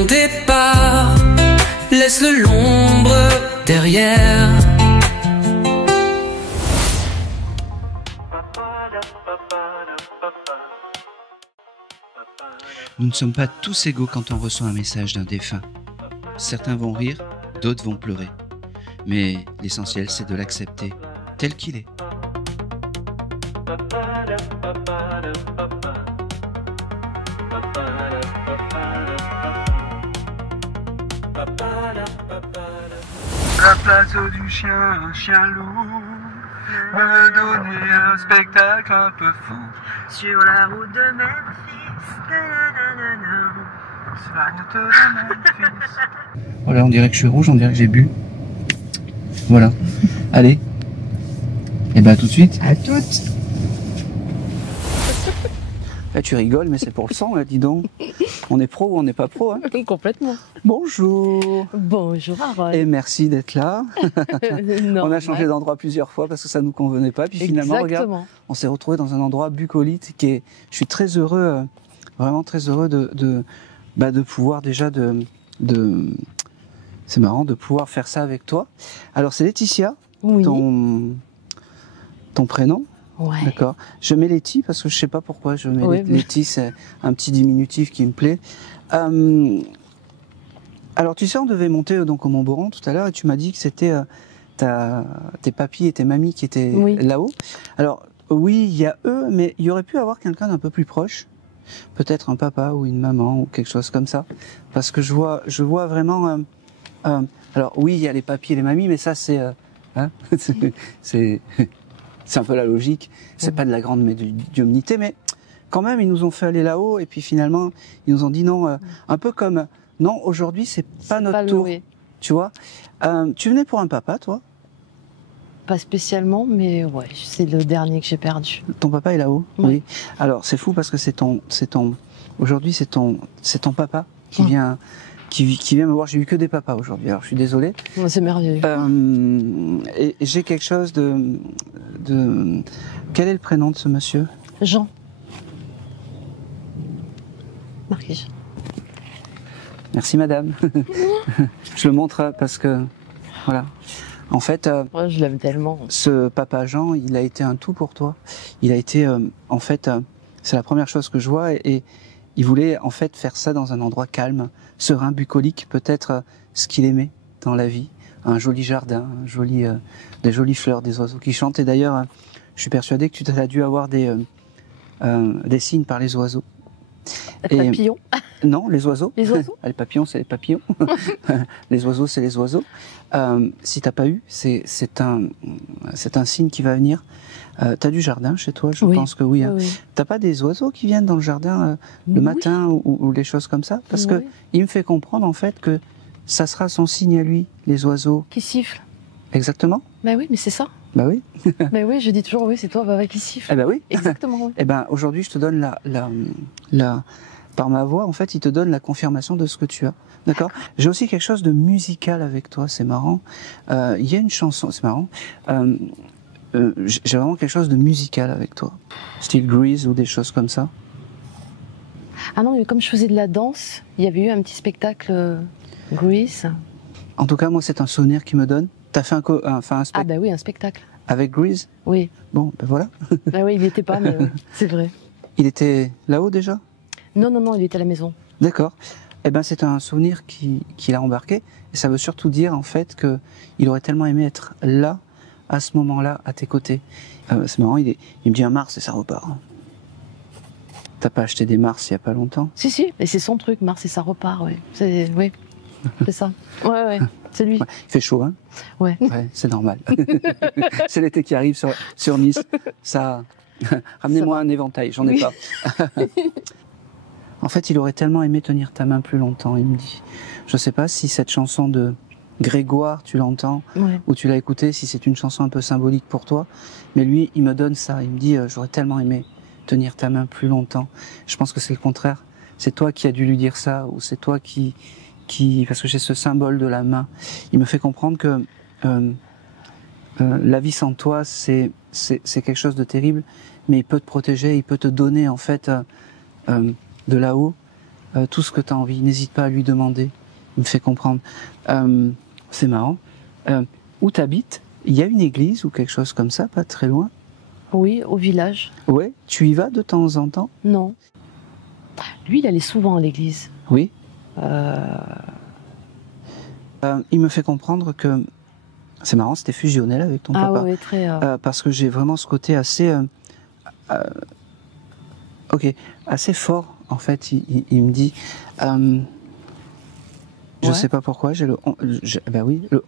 ton départ, laisse l'ombre derrière. Nous ne sommes pas tous égaux quand on reçoit un message d'un défunt. Certains vont rire, d'autres vont pleurer. Mais l'essentiel, c'est de l'accepter tel qu'il est. La place du chien, un chien loup, me donner un spectacle un peu fou. Sur la route de Memphis, Sur la route de Memphis. Voilà, on dirait que je suis rouge, on dirait que j'ai bu. Voilà. Allez. Et ben à tout de suite. à toutes. Là, tu rigoles, mais c'est pour le sang, là, dis donc. On est pro ou on n'est pas pro, hein? Complètement. Bonjour. Bonjour Harold. Et merci d'être là. Non, On a changé d'endroit plusieurs fois parce que ça nous convenait pas. Puis finalement, regarde, on s'est retrouvé dans un endroit bucolique qui est. Je suis très heureux, vraiment très heureux de pouvoir déjà c'est marrant de pouvoir faire ça avec toi. Alors c'est Laetitia, Oui. ton prénom. Ouais. D'accord. Je mets Letty parce que je sais pas pourquoi je mets Oui, mais- Letty, c'est un petit diminutif qui me plaît. Alors tu sais, on devait monter donc au Mont-Boron tout à l'heure et tu m'as dit que c'était tes papis et tes mamies qui étaient Oui. là-haut. Alors oui, il y a eux, mais il y aurait pu avoir quelqu'un d'un peu plus proche, peut-être un papa ou une maman ou quelque chose comme ça, parce que je vois vraiment. Alors oui, il y a les papis et les mamies, mais ça c'est c'est un peu la logique. C'est pas de la grande médiumnité, mais quand même, ils nous ont fait aller là-haut et puis finalement, ils nous ont dit non, un peu comme non, aujourd'hui c'est pas notre tour. Loué. Tu vois, tu venais pour un papa, toi? Pas spécialement, mais ouais, c'est le dernier que j'ai perdu. Ton papa est là-haut. Oui. Oui. Alors c'est fou parce que aujourd'hui c'est ton papa qui Ouais. vient. Qui vient me voir. J'ai eu que des papas aujourd'hui. Alors je suis désolé. Ouais, c'est merveilleux. Et j'ai quelque chose de. Quel est le prénom de ce monsieur? Jean. Marquis. Merci madame. Je le montre parce que voilà. En fait, Ouais, je l'aime tellement. ce papa Jean, il a été un tout pour toi. Il a été, en fait, c'est la première chose que je vois et il voulait en fait faire ça dans un endroit calme, serein, bucolique, peut-être ce qu'il aimait dans la vie, un joli jardin, des jolies fleurs, des oiseaux qui chantent. Et d'ailleurs, je suis persuadé que tu as dû avoir des signes par les oiseaux. Et- Papillon. Non, les oiseaux. Les oiseaux. Les papillons, c'est les papillons. Les oiseaux, c'est les oiseaux. Si t'as pas eu, c'est un signe qui va venir. T'as du jardin chez toi? Je Oui. pense que oui. Hein. Oui, oui. T'as pas des oiseaux qui viennent dans le jardin le Oui. matin ou des choses comme ça? Parce que Oui. il me fait comprendre en fait que ça sera son signe à lui, les oiseaux. Qui siffle. Exactement. Bah oui, mais c'est ça. Bah oui. Bah oui, je dis toujours oui, c'est toi, Baba, qui siffle. Eh ben oui. Exactement. Oui. Eh ben aujourd'hui, je te donne par ma voix, en fait, il te donne la confirmation de ce que tu as. D'accord. J'ai aussi quelque chose de musical avec toi, c'est marrant. Il y a une chanson, c'est marrant. J'ai vraiment quelque chose de musical avec toi. Style Grease ou des choses comme ça. Ah non, mais comme je faisais de la danse, il y avait eu un petit spectacle Grease. En tout cas, moi, c'est un souvenir qui me donne. T'as fait un Ah spectacle bah oui, un spectacle. avec Grease? Oui. Bon, ben voilà. Ah oui, il n'y était pas, mais oui, c'est vrai. Il était là-haut déjà? Non, non, non, il était à la maison. D'accord. Eh ben, c'est un souvenir qu'il a embarqué. Et ça veut surtout dire, en fait, qu'il aurait tellement aimé être là, à ce moment-là, à tes côtés. C'est marrant, il me dit un Mars et ça repart. T'as pas acheté des Mars il y a pas longtemps? Si, si, et c'est son truc, Mars et ça repart, oui. Oui, c'est ça. Ouais, ouais, c'est lui. Ouais, il fait chaud, hein? Ouais. Ouais, c'est normal. C'est l'été qui arrive sur Nice. Ça, ramenez-moi un éventail, j'en ai Oui. pas. En fait, il aurait tellement aimé tenir ta main plus longtemps, il me dit. Je sais pas si cette chanson de Grégoire, tu l'entends, Ouais. ou tu l'as écoutée, si c'est une chanson un peu symbolique pour toi. Mais lui, il me donne ça. Il me dit, j'aurais tellement aimé tenir ta main plus longtemps. Je pense que c'est le contraire. C'est toi qui as dû lui dire ça, ou c'est toi qui, parce que j'ai ce symbole de la main. Il me fait comprendre que la vie sans toi, c'est quelque chose de terrible, mais il peut te protéger, il peut te donner en fait de là-haut tout ce que tu as envie. N'hésite pas à lui demander. Il me fait comprendre. C'est marrant. Où tu habites, il y a une église ou quelque chose comme ça, pas très loin? Oui, au village. Ouais, tu y vas de temps en temps? Non. Lui, il allait souvent à l'église. Oui. Il me fait comprendre que c'est marrant, c'était fusionnel avec ton papa. Oui, très. Parce que j'ai vraiment ce côté assez, assez fort. En fait, il me dit, je sais pas pourquoi, j'ai le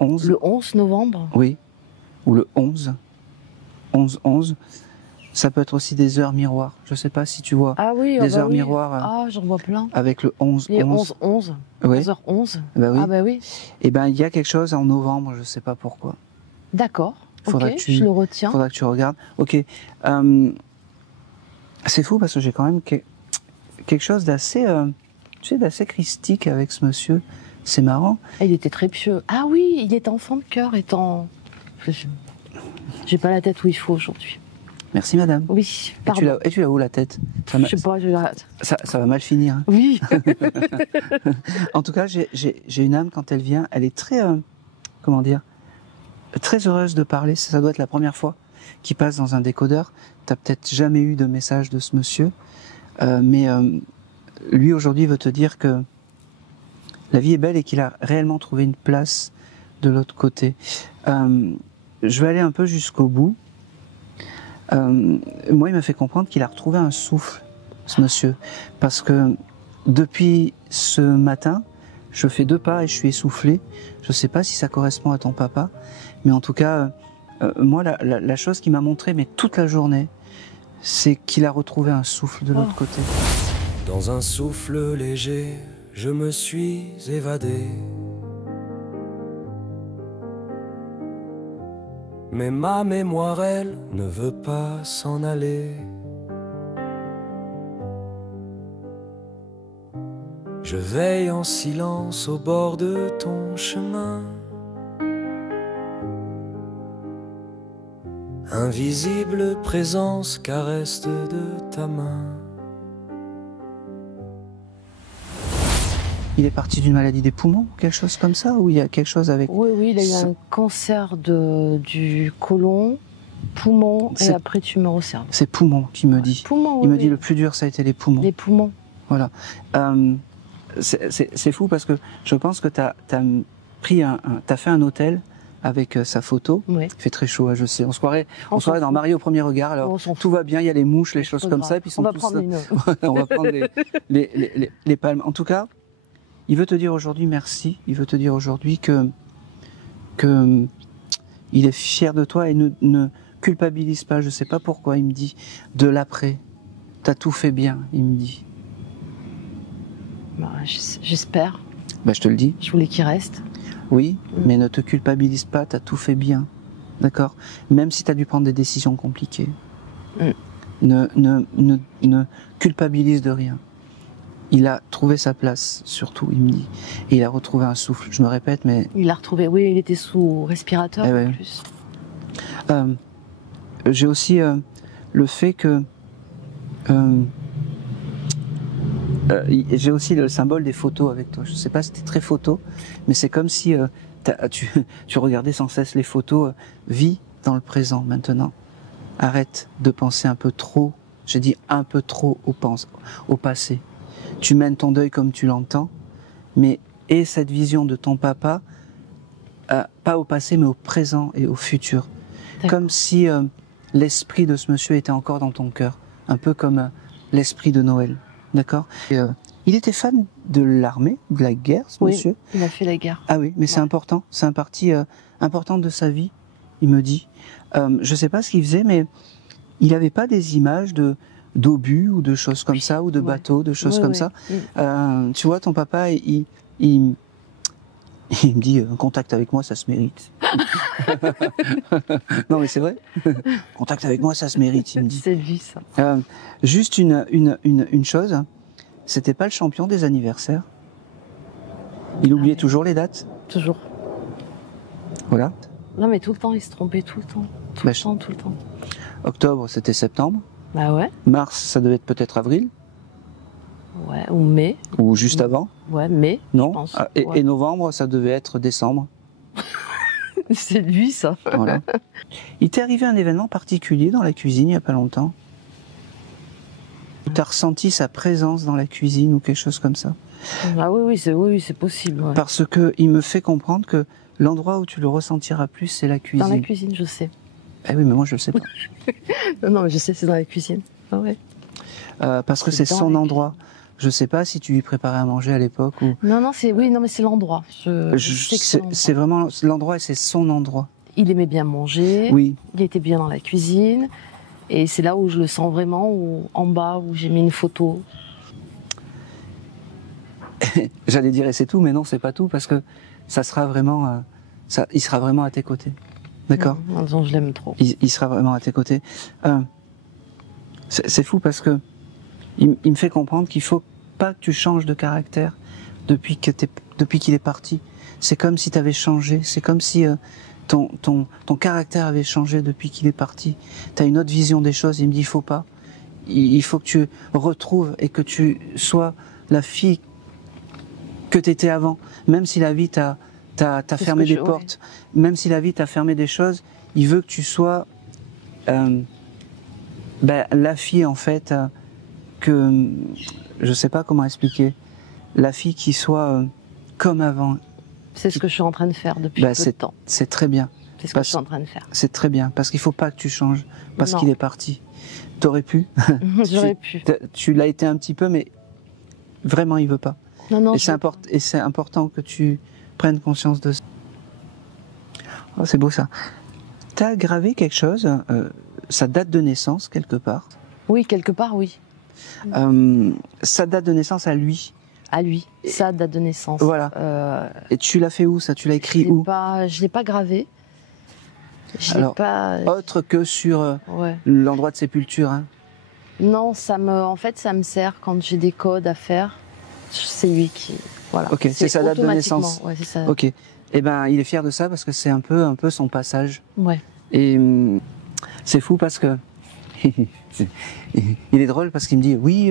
11. Le 11 novembre. Oui, ou le 11. 11. Ça peut être aussi des heures miroirs. Je sais pas si tu vois. Ah oui, des heures miroirs. Ah, j'en vois plein. Avec le 11. Les 11. Oui. 11h11. Bah oui. Ah bah oui. Et ben il y a quelque chose en novembre, je sais pas pourquoi. D'accord. Faudra Ok, que tu, je le retiens. Faudra que tu regardes. Ok. C'est fou parce que j'ai quand même quelque chose d'assez, d'assez christique avec ce monsieur. C'est marrant. Ah, il était très pieux. Ah oui, il est enfant de cœur étant. J'ai pas la tête où il faut aujourd'hui. Merci madame. Oui, Et pardon. tu l'as où la tête? Je sais pas, Ça va mal finir. Hein. Oui. En tout cas, j'ai une âme quand elle vient, elle est très, très heureuse de parler. Ça doit être la première fois qu'il passe dans un décodeur. T'as peut-être jamais eu de message de ce monsieur, mais lui aujourd'hui veut te dire que la vie est belle et qu'il a réellement trouvé une place de l'autre côté. Je vais aller un peu jusqu'au bout. Moi, il m'a fait comprendre qu'il a retrouvé un souffle, ce monsieur, parce que depuis ce matin, je fais 2 pas et je suis essoufflé. Je ne sais pas si ça correspond à ton papa, mais en tout cas, moi, la chose qui m'a montré, mais toute la journée, c'est qu'il a retrouvé un souffle de l'autre côté. Dans un souffle léger, je me suis évadé. Mais ma mémoire, elle, ne veut pas s'en aller. Je veille en silence au bord de ton chemin. Invisible présence caresse de ta main. Il est parti d'une maladie des poumons, quelque chose comme ça, ou il y a quelque chose avec... Oui, il a eu un cancer du côlon, poumon et après tumeur au cerveau. C'est poumons qui me dit. Poumons, il me dit le plus dur, ça a été les poumons. Les poumons. Voilà. C'est fou parce que je pense que t'as fait un hôtel avec sa photo. Oui. Il fait très chaud, hein, je sais. On se croirait dans Marie au premier regard. Alors tout va bien, il y a les mouches, les choses comme ça, et puis on va prendre les palmes. En tout cas, il veut te dire aujourd'hui merci. Il veut te dire aujourd'hui que il est fier de toi et ne culpabilise pas. Je sais pas pourquoi. Il me dit de l'après. T'as tout fait bien. Il me dit. Bah, j'espère. Bah, je te le dis. Je voulais qu'il reste. Oui, mais ne te culpabilise pas, t'as tout fait bien. D'accord? Même si t'as dû prendre des décisions compliquées. Ne culpabilise de rien. Il a trouvé sa place, surtout, il me dit. Et il a retrouvé un souffle. Je me répète, mais... Il l'a retrouvé, oui, il était sous respirateur en plus. J'ai aussi le fait que... j'ai aussi le symbole des photos avec toi. Je sais pas si t'es très photo, mais c'est comme si tu regardais sans cesse les photos. Vis dans le présent maintenant. Arrête de penser un peu trop, j'ai dit un peu trop au passé. Tu mènes ton deuil comme tu l'entends, mais aie cette vision de ton papa, pas au passé, mais au présent et au futur. Comme si l'esprit de ce monsieur était encore dans ton cœur, un peu comme l'esprit de Noël. D'accord. Il était fan de l'armée, de la guerre, ce monsieur. Il a fait la guerre. Ah oui, mais c'est important. C'est un parti important de sa vie, il me dit. Je sais pas ce qu'il faisait, mais il avait pas des images d'obus ou de choses comme ça, ou de bateaux, de choses comme ça. Tu vois, ton papa, il me dit, un contact avec moi, ça se mérite. Non, mais c'est vrai. Contact avec moi, ça se mérite, il me dit. C'est lui, ça. Juste une chose, c'était pas le champion des anniversaires. Il oubliait toujours les dates. Toujours. Voilà. Non, mais tout le temps, il se trompait tout le temps. Tout le temps. Octobre, c'était septembre. Bah ouais. Mars, ça devait être peut-être avril. Ouais, ou mai. Ou juste avant? Ouais, mai. Non? Je pense. Ah, Ouais. et novembre, ça devait être décembre. C'est lui, ça. Voilà. Il t'est arrivé un événement particulier dans la cuisine il n'y a pas longtemps? Tu as ressenti sa présence dans la cuisine ou quelque chose comme ça? Ah oui, c'est possible. Ouais. Parce que il me fait comprendre que l'endroit où tu le ressentiras plus, c'est la cuisine. Dans la cuisine, je sais. Eh oui, mais moi je le sais pas. Non, mais je sais, c'est dans la cuisine. Ah ouais. Parce que C'est c'est dans son la endroit. Je sais pas si tu lui préparais à manger à l'époque ou. Non, mais c'est l'endroit. Je sais que c'est l'endroit. C'est vraiment l'endroit et c'est son endroit. Il aimait bien manger. Oui. Il était bien dans la cuisine. Et c'est là où je le sens vraiment, en bas, où j'ai mis une photo. J'allais dire et c'est tout, mais non, c'est pas tout parce que ça sera vraiment, il sera vraiment à tes côtés. D'accord. En disant, je l'aime trop. Il sera vraiment à tes côtés. C'est fou parce que il me fait comprendre qu'il faut pas que tu changes de caractère depuis qu'il est parti. C'est comme si tu avais changé. C'est comme si ton caractère avait changé depuis qu'il est parti. Tu as une autre vision des choses. Il me dit, il faut pas. Il faut que tu retrouves et que tu sois la fille que tu étais avant. Même si la vie t'a fermé des portes, même si la vie t'a fermé des choses, il veut que tu sois la fille en fait que je sais pas comment expliquer, la fille qui soit comme avant. C'est ce que je suis en train de faire depuis peu de temps. C'est très bien. C'est ce que je suis en train de faire. C'est très bien parce qu'il faut pas que tu changes parce Non. qu'il est parti. T'aurais pu. J'aurais pu. Tu l'as été un petit peu, mais vraiment il veut pas. Non, Et c'est important que tu prennes conscience de ça. Oh, c'est beau ça. T'as gravé quelque chose, sa date de naissance quelque part. Oui, quelque part, oui. Sa date de naissance à lui. À lui, sa date de naissance. Voilà. Et tu l'as fait où ça? Tu l'as écrit où? Je l'ai pas gravé. Alors, autre que sur l'endroit de sépulture. Hein. Non, en fait, ça me sert quand j'ai des codes à faire. C'est lui qui, voilà. Ok, c'est sa date de naissance. Ouais, c'est ça. Ok. Eh ben, il est fier de ça parce que c'est un peu son passage. Ouais. Et c'est fou parce que il est drôle parce qu'il me dit oui,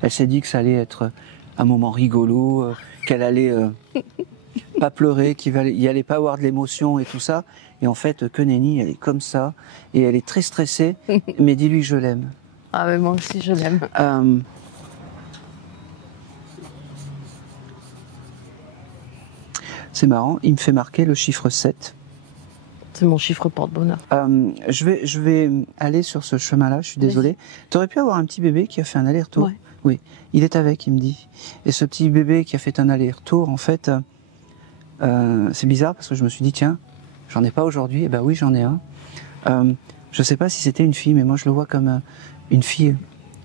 elle s'est dit que ça allait être un moment rigolo, qu'elle allait pas pleurer, qu'il y allait pas avoir de l'émotion et tout ça. Et en fait, que nenni, elle est comme ça et elle est très stressée. Mais dis-lui que je l'aime. Ah mais moi aussi je l'aime. C'est marrant, il me fait marquer le chiffre 7. C'est mon chiffre porte-bonheur. Je vais aller sur ce chemin-là, je suis désolé. Tu aurais pu avoir un petit bébé qui a fait un aller-retour. Ouais. Oui, il est avec, il me dit. Et ce petit bébé qui a fait un aller-retour, en fait, c'est bizarre parce que je me suis dit, tiens, j'en ai pas aujourd'hui. Eh ben oui, j'en ai un. Je sais pas si c'était une fille, mais moi je le vois comme une fille,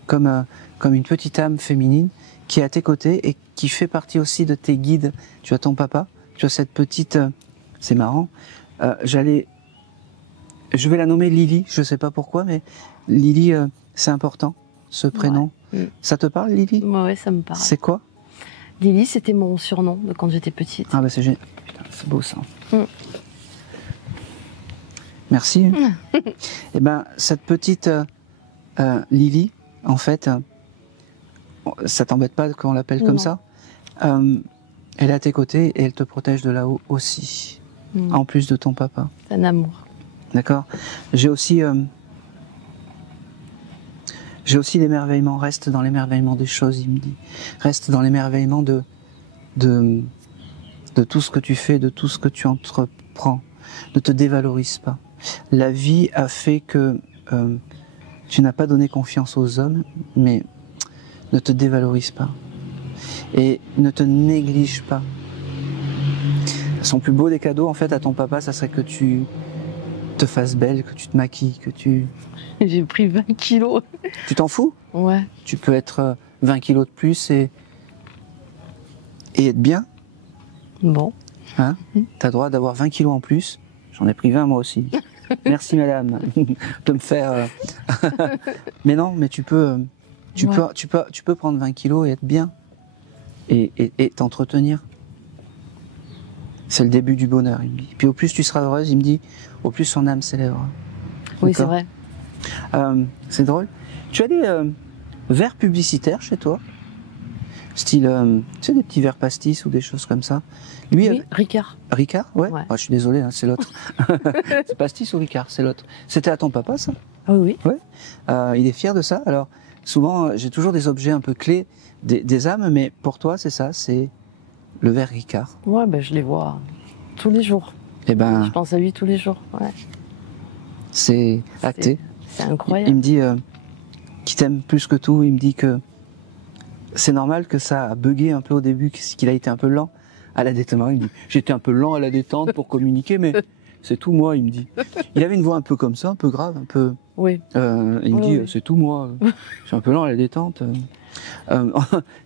comme une petite âme féminine qui est à tes côtés et qui fait partie aussi de tes guides. Tu as ton papa, tu as cette petite... c'est marrant. Je vais la nommer Lily, je sais pas pourquoi, mais Lily, c'est important, ce prénom. Ouais. Ça te parle, Lily? Ouais, ça me parle. C'est quoi? Lily, c'était mon surnom de quand j'étais petite. Ah bah c'est génial. Putain, c'est beau ça. Merci. Eh ben, cette petite Lily, en fait, ça t'embête pas qu'on l'appelle comme ça? Elle est à tes côtés et elle te protège de là-haut aussi. En plus de ton papa. C'est un amour. D'accord. J'ai aussi l'émerveillement. Reste dans l'émerveillement des choses, il me dit. Reste dans l'émerveillement de tout ce que tu fais, de tout ce que tu entreprends. Ne te dévalorise pas. La vie a fait que tu n'as pas donné confiance aux hommes, mais ne te dévalorise pas. Et ne te néglige pas. Son plus beau des cadeaux, en fait, à ton papa, ça serait que tu te fasses belle, que tu te maquilles, que tu... J'ai pris 20 kilos. Tu t'en fous? Ouais. Tu peux être 20 kilos de plus et être bien. Bon. Hein? T'as le droit d'avoir 20 kilos en plus. J'en ai pris 20 moi aussi. Merci madame de me faire... Mais non, mais tu peux prendre 20 kilos et être bien. Et t'entretenir. C'est le début du bonheur, il me dit. Puis au plus tu seras heureuse, il me dit, au plus son âme s'élèvera. Oui, c'est vrai. C'est drôle. Tu as des verres publicitaires chez toi? style, tu sais, des petits verres pastis ou des choses comme ça. Lui, Oui, Ricard. Ricard, ouais. Ouais. Ah, je suis désolé, hein, c'est l'autre. C'est pastis ou Ricard, c'est l'autre. C'était à ton papa, ça? Ah oui, oui. Ouais. Il est fier de ça. Alors, souvent, j'ai toujours des objets un peu clés, des âmes, mais pour toi, c'est ça, c'est le verre Ricard. Ouais, ben, je les vois tous les jours. Eh ben, Je pense à lui tous les jours. Ouais. c'est acté. C'est Il incroyable. me dit qu'il t'aime plus que tout. Il me dit que c'est normal que ça a bugué un peu au début, qu'il a été un peu lent à la détente. Il me dit, j'étais un peu lent à la détente pour communiquer, mais c'est tout moi, il me dit. Il avait une voix un peu comme ça, un peu grave, un peu... Oui. il me Oui, dit, oui. c'est tout moi, je suis un peu lent à la détente.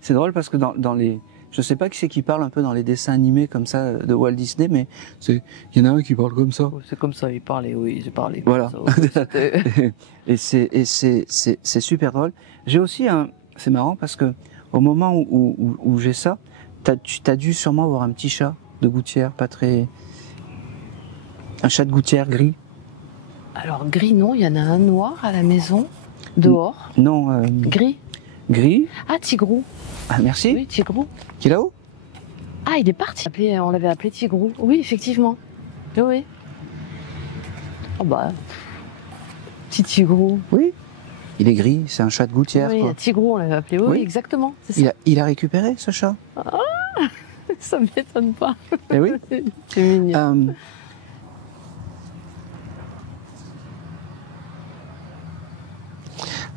C'est drôle parce que dans les... Je sais pas qui c'est qui parle un peu dans les dessins animés comme ça de Walt Disney, mais il y en a un qui parle comme ça. C'est comme ça, il parlait, oui, j'ai parlé. Voilà. Et c'est super drôle. J'ai aussi c'est marrant parce que au moment où j'ai ça, t'as dû sûrement avoir un petit chat de gouttière, pas très, un chat de gouttière gris. Alors, gris, non, il y en a un noir à la maison, dehors. Non, Gris. gris. Ah, Tigrou. Ah, merci. Oui, Tigrou. Qui est là-haut? Ah, il est parti. On l'avait appelé Tigrou. Oui, effectivement. Oui, oui. Oh bah, petit Tigrou. Oui. Il est gris, c'est un chat de gouttière. Oui, Quoi. Tigrou, on l'avait appelé. Oui, Oui. oui, exactement. C'est ça. Il a récupéré ce chat. Ça m'étonne pas. Eh oui. C'est mignon.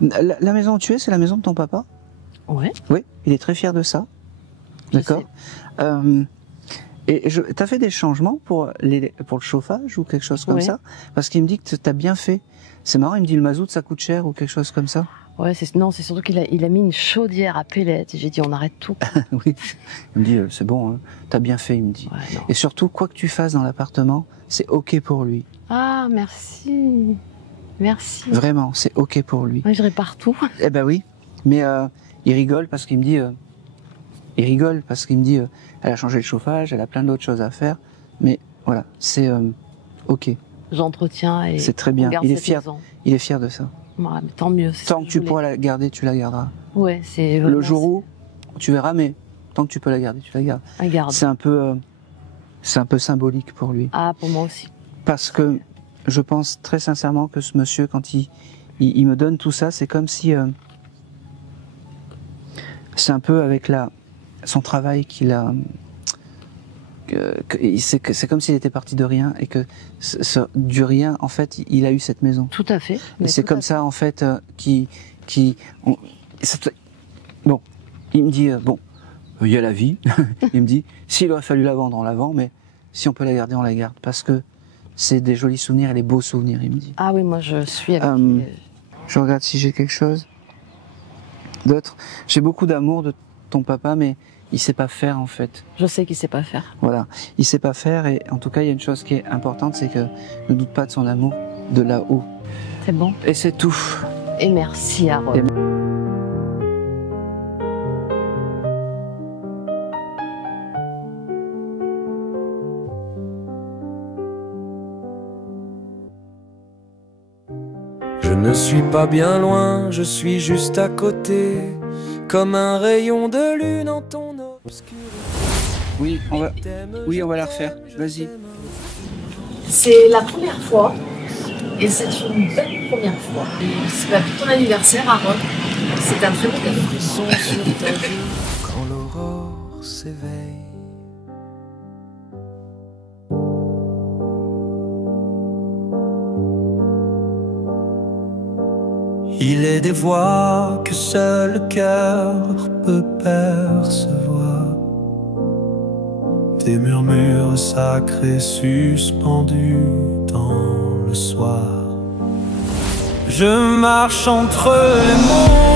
La maison où tu es, c'est la maison de ton papa? Ouais. Oui, il est très fier de ça. Je D'accord. Et t'as fait des changements pour le chauffage ou quelque chose comme Ouais. ça? Parce qu'il me dit que t'as bien fait. C'est marrant, il me dit le mazout ça coûte cher ou quelque chose comme ça. Ouais, non, c'est surtout qu'il a mis une chaudière à pellets. Et j'ai dit, on arrête tout. Oui. Il me dit c'est bon, hein, t'as bien fait, il me dit. Ouais, non. Et surtout, quoi que tu fasses dans l'appartement, c'est ok pour lui. Ah, merci. Merci. Vraiment, c'est ok pour lui. Moi, j'irai partout. Eh ben oui, mais il rigole parce qu'il me dit, elle a changé le chauffage, elle a plein d'autres choses à faire, mais voilà, c'est ok, J'entretiens et c'est très on bien. garde Il est cette fier, maison. il est fier de ça. Ouais, mais tant mieux. c'est Tant ce que je tu voulais. pourras la garder, tu la garderas. Ouais, c'est Le jour où tu verras, mais tant que tu peux la garder, tu la gardes. I garde. C'est un peu symbolique pour lui, Ah, pour moi aussi. parce que je pense très sincèrement que ce monsieur, quand il me donne tout ça, c'est comme si c'est un peu avec son travail qu'il a. C'est comme s'il était parti de rien et que du rien, en fait, il a eu cette maison. Tout à fait. Et mais c'est tout comme à fait. ça, en fait, bon, il me dit, il y a la vie. Il me dit, s'il aurait fallu la vendre, on la vend, mais si on peut la garder, on la garde. Parce que c'est des jolis souvenirs et des beaux souvenirs, il me dit. Ah oui, moi, je suis avec... Je regarde si j'ai quelque chose d'autre. J'ai beaucoup d'amour de ton papa, mais il sait pas faire, en fait. Je sais qu'il sait pas faire. Voilà. Il sait pas faire, et en tout cas, il y a une chose qui est importante, c'est que ne doute pas de son amour de là-haut. C'est bon. Et c'est tout. Et merci, Harold. Et- Je ne suis pas bien loin, je suis juste à côté, comme un rayon de lune en ton obscurité. Oui, on va la refaire. Vas-y. C'est la première fois et c'est une belle première fois. C'est pas pour ton anniversaire, Harold. C'est un très beau cadeau. Frissons sur ta joue quand l'aurore s'éveille. Il est des voix que seul le cœur peut percevoir, des murmures sacrés suspendus dans le soir. Je marche entre les mots.